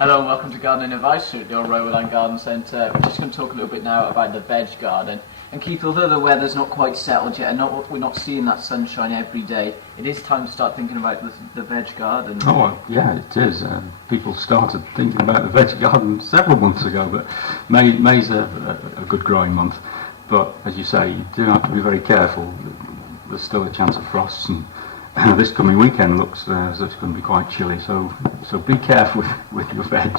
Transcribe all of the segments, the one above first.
Hello and welcome to Gardening Advice at your Rowerland Garden Centre. We're just going to talk a little bit now about the veg garden. And Keith, although the weather's not quite settled yet and we're not seeing that sunshine every day, it is time to start thinking about the veg garden. Oh, well, yeah, it is. People started thinking about the veg garden several months ago, but May's a good growing month. But as you say, you do have to be very careful. There's still a chance of frosts, and this coming weekend looks as though it's going to be quite chilly, so be careful with your veg.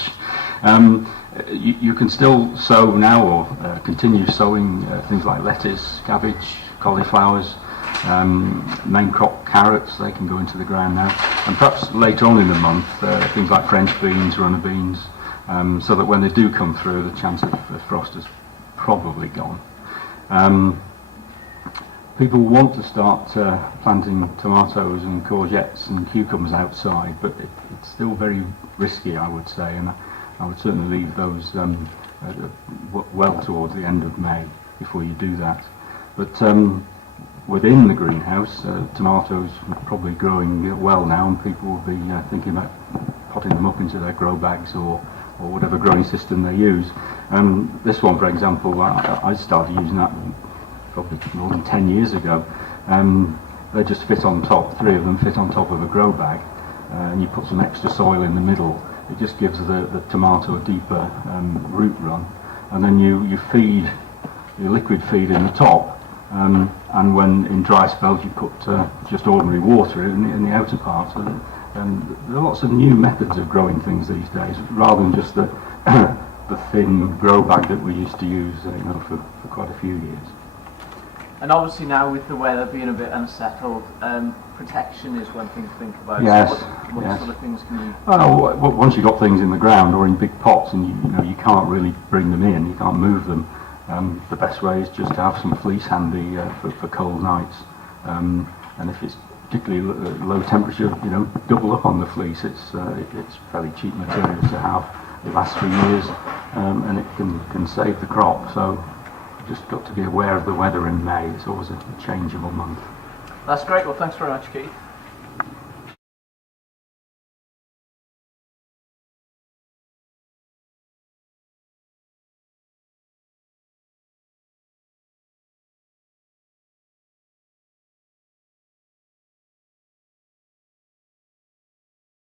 You can still sow now, or continue sowing things like lettuce, cabbage, cauliflowers, main crop carrots. They can go into the ground now, and perhaps later on in the month things like French beans, runner beans, so that when they do come through, the chance of frost is probably gone. People want to start planting tomatoes and courgettes and cucumbers outside, but it's still very risky, I would say, and I would certainly leave those well towards the end of May before you do that. But within the greenhouse, tomatoes are probably growing well now, and people will be thinking about potting them up into their grow bags or whatever growing system they use. This one, for example, I started using that probably more than 10 years ago. They just fit on top, 3 of them fit on top of a grow bag, and you put some extra soil in the middle. It just gives the tomato a deeper root run, and then you feed, you liquid feed in the top, and when in dry spells you put just ordinary water in the outer part. And there are lots of new methods of growing things these days, rather than just the thin grow bag that we used to use for quite a few years. And obviously now with the weather being a bit unsettled, protection is one thing to think about. Yes. So what sort of things can you... Well, once you've got things in the ground or in big pots and you can't really bring them in, you can't move them, the best way is just to have some fleece handy for cold nights. And if it's particularly low temperature, double up on the fleece. It's fairly cheap material to have. It lasts for years, and it can save the crop. So just got to be aware of the weather in May. It's always a changeable month. That's great. Well, thanks very much, Keith.